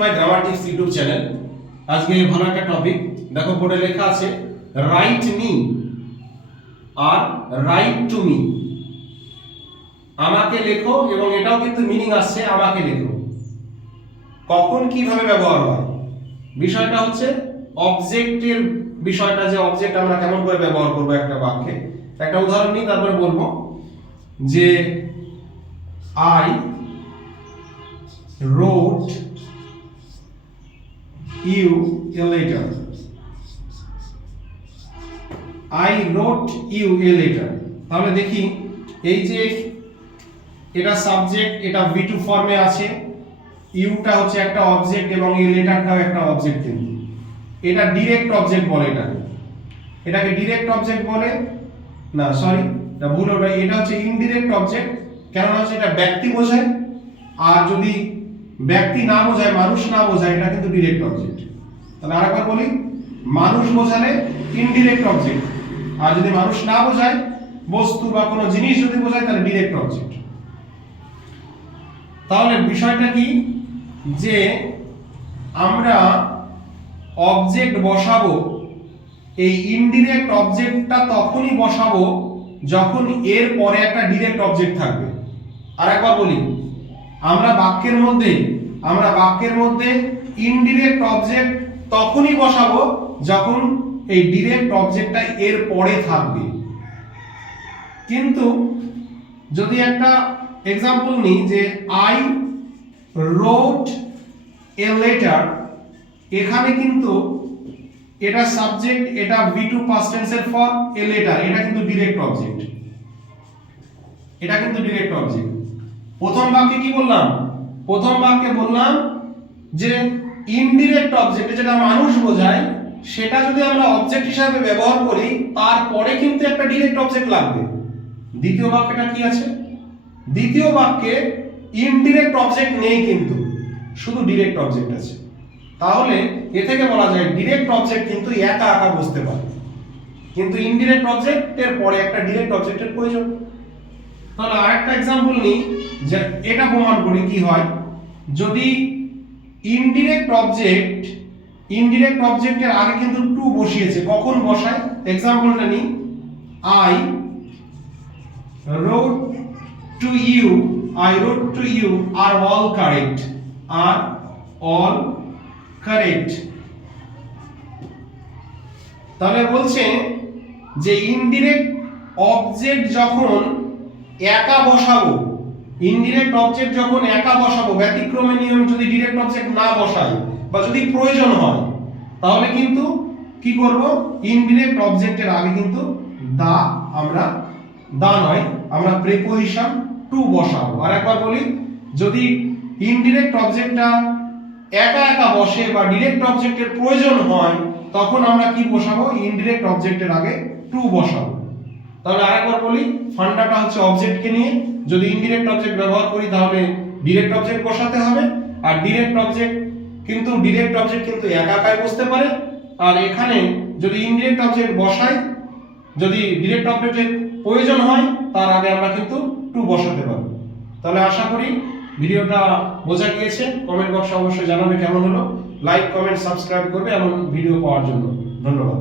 মাই grammar tips YouTube channel. আজকে ভালো একটা টপিক, দেখো বোর্ডে লেখা আছে রাইট মি আর রাইট টু মি। আমাকে লেখো, এবং এটাও কিন্তু মিনিং আসছে আমাকে লেখো। কখন কিভাবে ব্যবহার হয়, বিষয়টা হচ্ছে অবজেক্টের বিষয়টা, যে অবজেক্ট আমরা কেমন করে ব্যবহার করব একটা বাক্যে। একটা উদাহরণ নিই, তারপরে বলবো যে I wrote you a letter. I wrote you a letter. তাহলে দেখি, এই যে এটা সাবজেক্ট, এটা V2 ফর্মে আছে, ইউটা হচ্ছে একটা অবজেক্ট এবং এই লেটারটাও একটা অবজেক্ট। কিন্তু এটা ডাইরেক্ট অবজেক্ট বলে, এটাকে ডাইরেক্ট অবজেক্ট বলে না, সরি এটা ভুল হলো, এটা হচ্ছে ইনডিরেক্ট অবজেক্ট। কারণ হচ্ছে এটা ব্যক্তি বোঝায়, আর যদি ব্যক্তি না বোঝায়, মানুষ না বোঝায়, এটা কিন্তু ডাইরেক্ট অবজেক্ট। তাহলে আরেকবার বলি, মানুষ বোঝালে ইনডিরেক্ট অবজেক্ট, আর যদি মানুষ না বোঝায়, বস্তু বা কোনো জিনিস যদি বোঝায়, তাহলে ডাইরেক্ট অবজেক্ট। তাহলে বিষয়টা কি, যে আমরা অবজেক্ট বসাবো, এই ইনডিরেক্ট অবজেক্টটা তখনই বসাবো যখন এর পরে একটা ডাইরেক্ট অবজেক্ট থাকবে। আরেকবার বলি, আমরা বাক্যের মধ্যে ইনডিরেক্ট অবজেক্ট তখনই বসাবো যখন এই ডাইরেক্ট অবজেক্টটা এর পরে থাকবে। কিন্তু যদি একটা এক্সাম্পল নিই, যে আই রোট এ লেটার, এখানে কিন্তু এটা সাবজেক্ট, এটা V2 পাস্ট টেন্সের ফর্ম, এ লেটার, এটা কিন্তু ডাইরেক্ট অবজেক্ট, প্রথম বাক্যে কি বললাম? প্রথম বাক্যে বললাম যে ইনডিরেক্ট অবজেক্ট, যেটা মানুষ বোঝায়, সেটা যদি আমরা অবজেক্ট হিসাবে ব্যবহার করি, তারপরে কিন্তু একটা ডাইরেক্ট অবজেক্ট লাগবে। দ্বিতীয় বাক্যটা কি আছে? দ্বিতীয় বাক্যে ইনডিরেক্ট অবজেক্ট নেই, কিন্তু শুধু ডাইরেক্ট অবজেক্ট আছে। তাহলে এ থেকে বলা যায় ডাইরেক্ট অবজেক্ট কিন্তু একা একা বসতে পারে, কিন্তু ইনডিরেক্ট অবজেক্টের পরে একটা ডাইরেক্ট অবজেক্টের প্রয়োজন। তাহলে আরেকটা एग्जांपल নিই, যে এটা প্রমাণ করি কি হয়। যদি ইনডিরেক্ট অবজেক্টের আগে কিন্তু টু বসিয়েছে, কখন বসায়? एग्जांपलটা নিই, I wrote to you are all correct। তাহলে বলছে যে ইনডিরেক্ট অবজেক্ট যখন একা বসাবো, ব্যতিক্রমে নিয়ম যদি ডাইরেক্ট অবজেক্ট না বসাই বা যদি প্রয়োজন হয়, তাহলে কিন্তু কি করব? ইনডিরেক্ট অবজেক্টের আগে কিন্তু আমরা প্রিপোজিশন টু বসাবো। আর একবার বলি, যদি ইনডিরেক্ট অবজেক্টটা একা একা বসে বা ডাইরেক্ট অবজেক্টের প্রয়োজন হয়, তখন আমরা কি বসাবো? ইনডিরেক্ট অবজেক্টের আগে টু বসাবো। তাহলে আরেকবার বলি, ফান্ডাটা হচ্ছে অবজেক্টকে নিয়ে, যদি ইনডিরেক্ট অবজেক্ট ব্যবহার করি তাহলে ডাইরেক্ট অবজেক্ট বসাতে হবে। আর ডাইরেক্ট অবজেক্ট কিন্তু একা একাই বসতে পারে, আর এখানে যদি ইনডিরেক্ট অবজেক্ট বসাই, যদি ডাইরেক্ট অবজেক্টের প্রয়োজন হয়, তার আগে আমরা কিন্তু টু বসাতে পারবো। তাহলে আশা করি ভিডিওটা বোঝা গিয়েছে। কমেন্ট বক্সে অবশ্যই জানাবে কেমন হলো। লাইক, কমেন্ট, সাবস্ক্রাইব করবে এমন ভিডিও পাওয়ার জন্য। ধন্যবাদ।